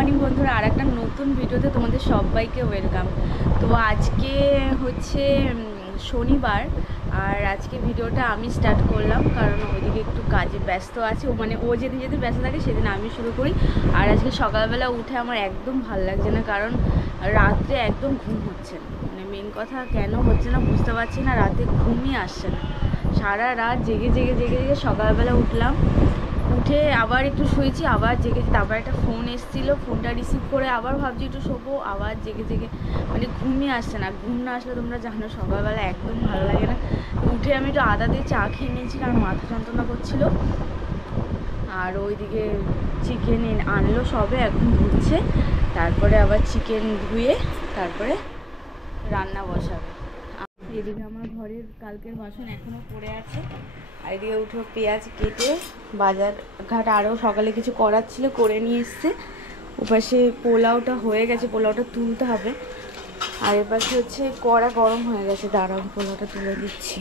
Morning বন্ধুরা, আর একটা নতুন ভিডিওতে তোমাদের সবাইকে ওয়েলকাম। তো আজকে হচ্ছে শনিবার, আর আজকে ভিডিওটা আমি স্টার্ট করলাম কারণ ওইদিকে একটু কাজে ব্যস্ত আছে। ও যেদিন যেদিন ব্যস্ত থাকে সেদিন আমি শুরু করি। আর আজকে সকালবেলা উঠে আমার একদম ভালো লাগছে না, কারণ রাত্রে একদম ঘুম হচ্ছে না। মানে মেন কথা কেন হচ্ছে না বুঝতে পারছি না, রাতে ঘুমই আসছে না। সারা রাত জেগে জেগে জেগে জেগে সকালবেলা উঠলাম, উঠে আবার একটু শুয়েছি, আবার জেগেছি। তারপর একটা ফোন এসেছিলো, ফোনটা রিসিভ করে আবার ভাবছি একটু শোবো, আবার জেগে জেগে মানে ঘুমই আসছে না। ঘুম না আসলে তোমরা জানো সকালবেলা একদম ভালো লাগে না। উঠে আমি একটু আদা দিয়ে চা খেয়ে নিয়েছি কারণ মাথা যন্ত্রণা করছিলো। আর ওইদিকে চিকেন আনলো সবে, এখন ধুচ্ছে, তারপরে আবার চিকেন ধুয়ে তারপরে রান্না বসাবে। এদিকে আমার ঘরের কালকের বাসন এখনও পড়ে আছে, আর এদিকে উঠে পেঁয়াজ কেটে বাজার ঘাট আরও সকালে কিছু করার ছিল করে নিয়ে এসছে। ওপাশে পোলাওটা হয়ে গেছে, পোলাওটা তুলতে হবে। আর এপাশে হচ্ছে কড়া গরম হয়ে গেছে, দাঁড়াও পোলাওটা তুলে দিচ্ছি।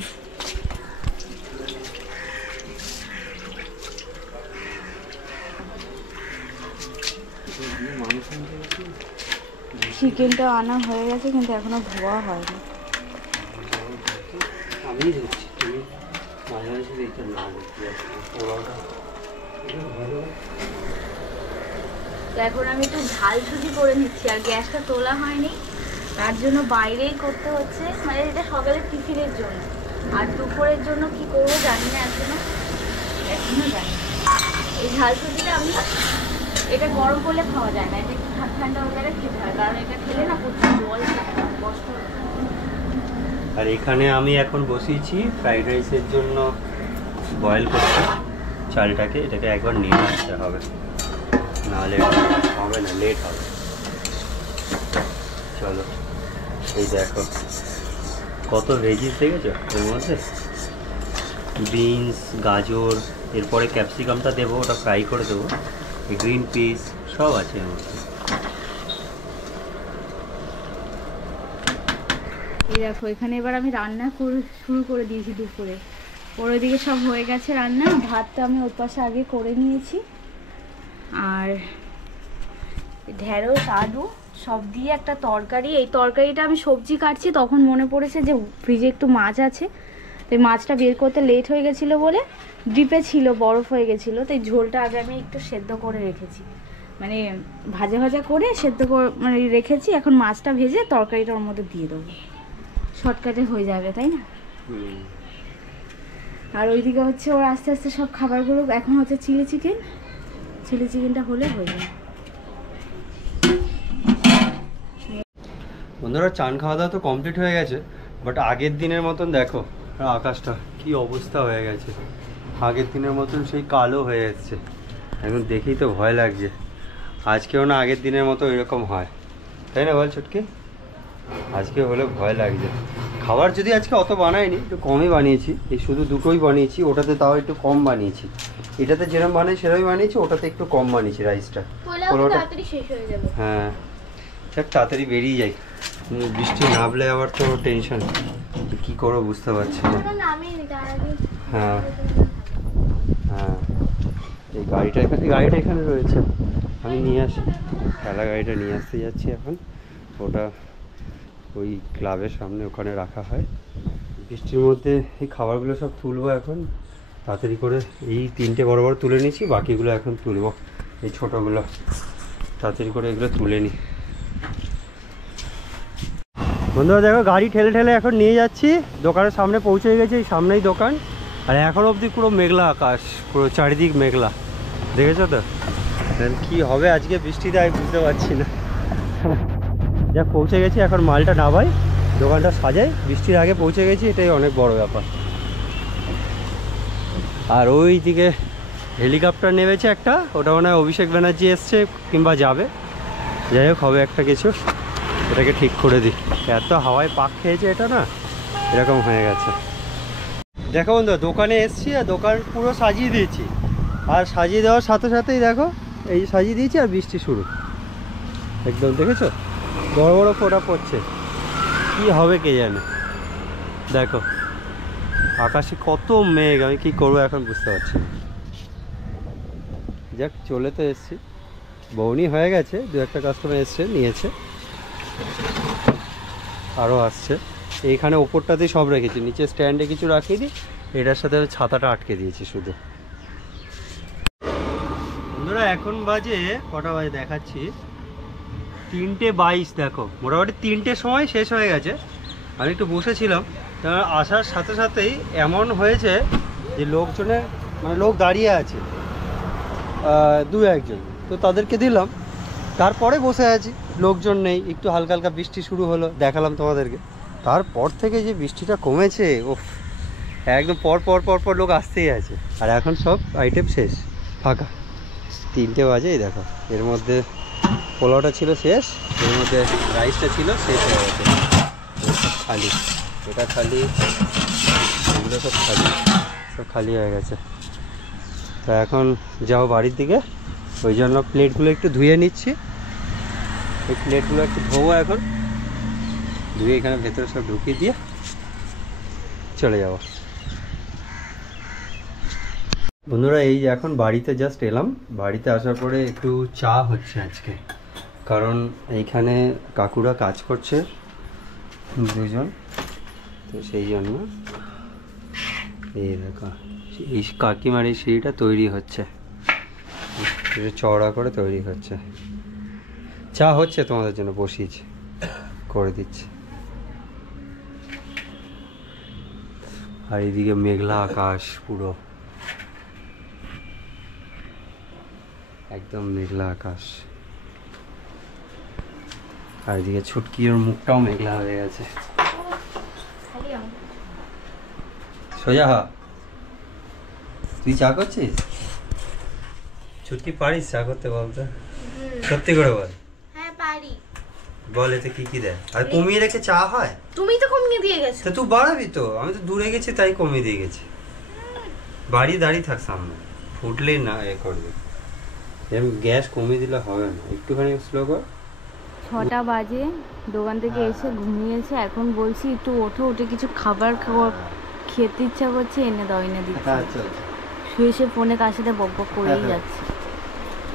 চিকেনটা আনা হয়ে গেছে কিন্তু এখনো ধোয়া হয়নি। তো এখন আমি একটু ঝাল সুজি করে নিচ্ছি, আর গ্যাসটা তোলা হয়নি, তার জন্য বাইরেই করতে হচ্ছে। মানে এটা সকালের টিফিনের জন্য, আর দুপুরের জন্য কি করবো জানি না, এখনো জানি না। এই ঝাল সুজিটা আমি এটা গরম করলে খাওয়া যায় না, এটা একটু ঠান্ডা হয়ে গেলে খেতে হয়, কারণ এটা খেলে না প্রচুর জল কষ্ট। আর এখানে আমি এখন বসিয়েছি ফ্রাইড রাইসের জন্য বয়েল করছি চালটাকে। এটাকে একবার নিয়ে আসতে হবে, নাহলে হবে না, লেট হবে। চলো, এই দেখো কত ভেজিস দেখেছো এর মধ্যে, বিনস, গাজর, এরপরে ক্যাপসিকামটা দেবো, ওটা ফ্রাই করে দেবো, গ্রিন পিস সব আছে এর মধ্যে। এই দেখো এখানে এবার আমি রান্না শুরু করে দিয়েছি দুপুরে। ওর ওইদিকে সব হয়ে গেছে রান্না, ভাতটা আমি ওর পাশে আগে করে নিয়েছি। আর ঢেঁড়স আলু সব দিয়ে একটা তরকারি, এই তরকারিটা আমি সবজি কাটছি তখন মনে পড়েছে যে ফ্রিজে একটু মাছ আছে। তো এই মাছটা বের করতে লেট হয়ে গেছিলো বলে ডিপে ছিল, বরফ হয়ে গেছিলো, তো এই ঝোলটা আগে আমি একটু সেদ্ধ করে রেখেছি, মানে ভাজা ভাজা করে সেদ্ধ করে মানে রেখেছি। এখন মাছটা ভেজে তরকারিটা ওর মধ্যে দিয়ে দেবো, শর্টকাটে হয়ে যাবে, তাই না? আর ওইদিকে হচ্ছে ওর আস্তে আস্তে সব খাবারগুলো, এখন হচ্ছে চিলি চিকেনটা হলে হয়ে যাবে। বন্ধুরা, চান খাওয়া দাওয়া তো কমপ্লিট হয়ে গেছে, বাট আগের দিনের মতন দেখো আকাশটা কি অবস্থা হয়ে গেছে। আগের দিনের মতন সেই কালো হয়ে যাচ্ছে, এখন দেখেই তো ভয় লাগছে। আজকেও না আগের দিনের মতো এরকম হয়, তাই না বল ছুটকি? আজকে হলে ভয় লাগছে। খাবার যদি আজকে অত বানাইনি, একটু কমই বানিয়েছি, এই শুধু দুটোই বানিয়েছি, ওটাতে তাও একটু কম বানিয়েছি। এটাতে যেরকম বানাই সেরকমই বানিয়েছি, ওটাতে একটু কম বানিয়েছি রাইসটা। হ্যাঁ, ঠিক তাড়াতাড়ি বেরিয়ে যাই, বৃষ্টি নামলে আবার তো টেনশন, কি করবো বুঝতে পারছি না। হ্যাঁ হ্যাঁ, এই গাড়িটা এখানে রয়েছে, আমি নিয়ে আসি, খেলা গাড়িটা নিয়ে আসতে যাচ্ছি এখন। ওটা ওই ক্লাবের সামনে ওখানে রাখা হয়। বৃষ্টির মধ্যে এই খাবারগুলো সব তুলবো এখন তাড়াতাড়ি করে। এই তিনটে বড় বড় তুলে নিয়েছি, বাকিগুলো এখন তুলবো, এই ছোটোগুলো তাড়াতাড়ি করে এগুলো তুলে নিই। বন্ধুরা দেখো, গাড়ি ঠেলে ঠেলে এখন নিয়ে যাচ্ছি, দোকানের সামনে পৌঁছে গেছে, এই সামনেই দোকান। আর এখন অবধি পুরো মেঘলা আকাশ, পুরো চারিদিক মেঘলা, দেখেছো তো? কি হবে আজকে বৃষ্টিতে আমি বুঝতে পারছি না। যা পৌঁছে গেছি, এখন মালটা নামাই, দোকানটা সাজাই, বৃষ্টির আগে পৌঁছে গেছি, এটাই অনেক বড় ব্যাপার। আর ওই দিকে হেলিকপ্টার নেমেছে একটা, ওটা মনে হয় অভিষেক ব্যানার্জি এসছে কিংবা যাবে, যাই হোক হবে একটা কিছু, এটাকে ঠিক করে দিই। এত হাওয়ায় পাক খেয়েছে এটা না, এরকম হয়ে গেছে। দেখো বন্ধু, দোকানে এসছি আর দোকান পুরো সাজিয়ে দিয়েছি, আর সাজিয়ে দেওয়ার সাথে সাথেই দেখো এই সাজিয়ে দিয়েছি আর বৃষ্টি শুরু একদম, দেখেছো বড় বড় ফোঁটা পড়ছে, কি হবে কে জানে। দেখো আকাশে কত মেঘ, আমি কি করবো এখন বুঝতে পারছি না। যাক, চলে তো এসছি, বউনি হয়ে গেছে, দু একটা কাস্টমার এসছে নিয়েছে, আরও আসছে। এইখানে ওপরটাতেই সব রেখেছি, নিচে স্ট্যান্ডে কিছু রাখিনি, এটার সাথে ছাতাটা আটকে দিয়েছি শুধু। বন্ধুরা এখন বাজে কটা বাজে দেখাচ্ছি, 3:22। দেখো মোটামুটি 3টের সময় শেষ হয়ে গেছে। আমি একটু বসেছিলাম, তার আসার সাথে সাথেই এমন হয়েছে যে লোকজনের মানে লোক দাঁড়িয়ে আছে দু একজন, তো তাদেরকে দিলাম, তারপরে বসে আছি, লোকজন নেই, একটু হালকা হালকা বৃষ্টি শুরু হলো, দেখালাম তোমাদেরকে। তারপর থেকে যে বৃষ্টিটা কমেছে, ওফ, একদম পর পর পর পর লোক আসতেই আছে। আর এখন সব আইটেম শেষ, ফাঁকা। 3টে বাজে, এই দেখো, এর মধ্যে পোলাওটা ছিল শেষ, এর মধ্যে রাইসটা ছিল শেষ হয়ে গেছে, খালি, এটা খালি, এগুলো সব খালি, সব খালি হয়ে গেছে। তো এখন যাও বাড়ির দিকে, ওই জন্য প্লেটগুলো একটু ধুয়ে নিচ্ছি, এই প্লেটগুলো একটু ধোবো এখন, ধুয়ে এখানে ভেতরে সব ঢুকিয়ে দিয়ে চলে যাব। বন্ধুরা এই যে এখন বাড়িতে জাস্ট এলাম, বাড়িতে আসার পরে একটু চা হচ্ছে আজকে, কারণ এইখানে কাকুরা কাজ করছে দুজন, তো সেই জন্য এই দেখো এই কাকিমার এই সিঁড়িটা তৈরি হচ্ছে, একটু চওড়া করে তৈরি হচ্ছে। চা হচ্ছে, তোমাদের জন্য বসিয়েছি, করে দিচ্ছি। আর এইদিকে মেঘলা আকাশ, পুরো একদম মেঘলা আকাশ, আর এদিকে ছুটকির মুখটাও মেঘলা হয়ে গেছে। সোজা হা, তুই চা করছিস? ছুটকি পারিস চা করতে বলতে? সত্যি করে বল। হ্যাঁ পারি। বল এতে কি কি দেয়? আর কমিয়ে রেখে চা হয়? তুমি তো কমিয়ে দিয়ে গেছো। তো তুই বাড়াবি তো, আমি তো দূরে গেছি তাই কমিয়ে দিয়ে গেছি। বাড়ি দাঁড়িয়ে থাক সামনে, ফুটলেই না এ করবে, এরকম গ্যাস কমিয়ে দিলে হবে না, একটুখানি স্লো কর। 6টা বাজে, দোকান থেকে এসে ঘুমিয়েছে, এখন বলছি একটু ওঠো, উঠে কিছু খাবার খেতে ইচ্ছা করছে, এনে দাও, এনে দিচ্ছে। আচ্ছা শুয়ে সে ফোনে কার সাথে বক বক করেই যাচ্ছে।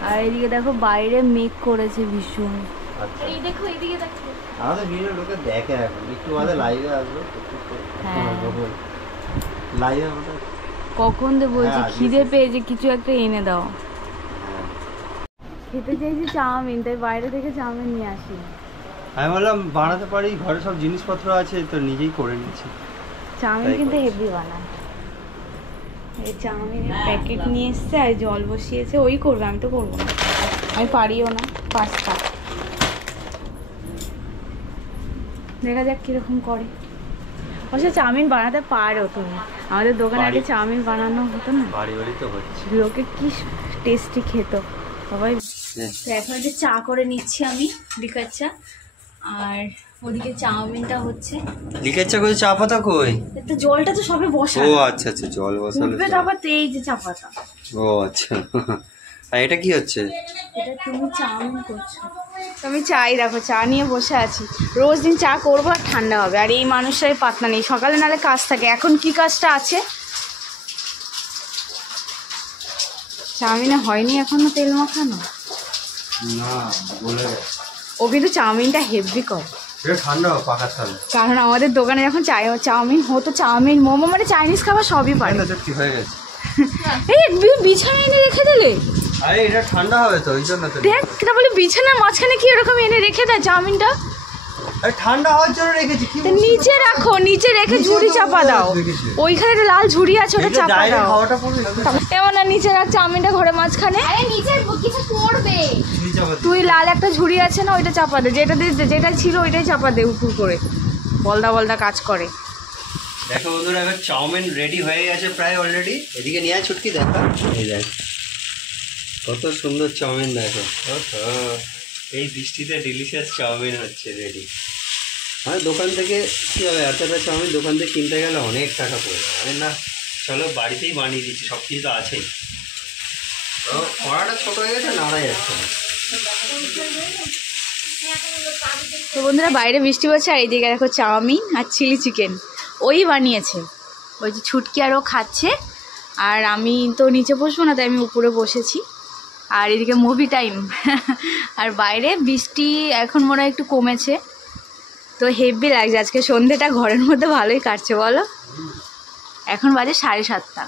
আর এদিকে দেখো বাইরে মেঘ করেছে ভীষণ। এই দেখো এদিকে দেখো, আমাদের ভিডিও লোকে দেখে, এখন একটু বাদে লাইভে আসবে। হ্যাঁ লাইভে আমরা কখন দে বলছি খিদে পেয়েছে, কিছু একটা এনে দাও। খেতে চাইছি চাউমিন, তাই বাইরে থেকে চাউমিন নিয়ে আসি। আমি বললাম বানাতে পারি, ঘরে সব জিনিসপত্র আছে, তো নিজেই করে নিচ্ছি। চাউমিন কিন্তু হেভি বানায়। এই চাউমিনের প্যাকেট নিয়ে এসছে আর জল বসিয়েছে, ওই করবে, আমি তো করবো না, আমি পারিও না। পাস্তা দেখা যাক কিরকম করে। অবশ্য চাউমিন বানাতে পারো তুমি, আমাদের দোকানে আগে চাউমিন বানানো হতো না, বাড়ি বাড়ি তো হচ্ছে, লোকে কি টেস্টি খেত সবাই। এখন একটু চা করে নিচ্ছি আমি, লিকার চা, আর ওদিকে চাউমিনটা হচ্ছে। লিখের চা কই, চা পাতা কই? তো জলটা তো সবে বসা। ও আচ্ছা আচ্ছা, জল বসালে উঠবে তারপর এই যে চা পাতা। ও আচ্ছা। আর এটা কি হচ্ছে? এটা তুমি চাউমিন করছো। তুমি চাই দেখো, চা নিয়ে বসে আছি, রোজ দিন চা করবো আর ঠান্ডা হবে, আর এই মানুষটাই পাত্তা নেই, সকালে নালে কাজ থাকে, এখন কি কাজটা আছে? চাউমিনে হয়নি এখনো তেল মাখানো না, বলে ও, কিন্তু চাউমিনটা হেভি করে। এটা ঠান্ডা হবে, পাকা ঠান্ডা। কারণ আমাদের দোকানে যখন চাউমিন হতো, চাউমিন মোমো মানে চাইনিজ খাবার সবই পারে। না কি হয়ে গেছে, এই বিছানা এনে রেখে দিলে। আরে এটা ঠান্ডা হবে তো, ওই জন্য তো। দেখ এটা বলে বিছানার মাঝখানে কি এরকম এনে রেখে দেয় চাউমিনটা। আরে ঠান্ডা হওয়ার জন্য রেখেছি, কি নিচে রাখো, নিচে রেখে ঝুড়ি চাপা দাও, ওইখানে একটা লাল ঝুড়ি আছে, ওটা চাপা দাও। হাওয়াটা পড়বে এমন না, নিচে রাখ চাউমিনটা ঘরের মাঝখানে। আরে নিচে কিছু পড়বে, তুই লাল একটা ঝুড়ি আছে না, ওইটা চাপা দে, যেটা ছিল ওইটাই চাপা দে উপর করে, বলদা বলদা কাজ করে। দেখো বন্ধুরা, এবার চাউমিন রেডি হয়ে গেছে প্রায় অলরেডি। এদিকে নিয়ে আয় ছুটকি, দেখা এই দেখ কত সুন্দর চাউমিন, দেখো এই বৃষ্টিতে ডিলিশিয়াস চাউমিন হচ্ছে রেডি। হ্যাঁ, দোকান থেকে কী হবে, এতটা চাউমিন দোকান থেকে কিনতে গেলে অনেক টাকা পড়ে যাবে। আমি না, চলো বাড়িতেই বানিয়ে দিচ্ছি, সব কিছু তো আছেই। তো কড়াটা ছোটো হয়ে গেছে, নাড়া যাচ্ছে না। তো বন্ধুরা বাইরে বৃষ্টি পড়ছে, আর এইদিকে দেখো চাউমিন আর চিলি চিকেন ওই বানিয়েছে, ওই যে ছুটকি আরও খাচ্ছে, আর আমি তো নিচে বসবো না, তাই আমি উপরে বসেছি। আর এদিকে মুভি টাইম। আর বাইরে বৃষ্টি এখন মনে হয় একটু কমেছে, তো হেভি লাগছে আজকে সন্ধেটা ঘরের মধ্যে ভালোই কাটছে বলো। এখন বাজে 7:30।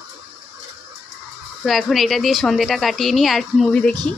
তো এখন এটা দিয়ে সন্ধেটা কাটিয়ে নিই আর মুভি দেখি।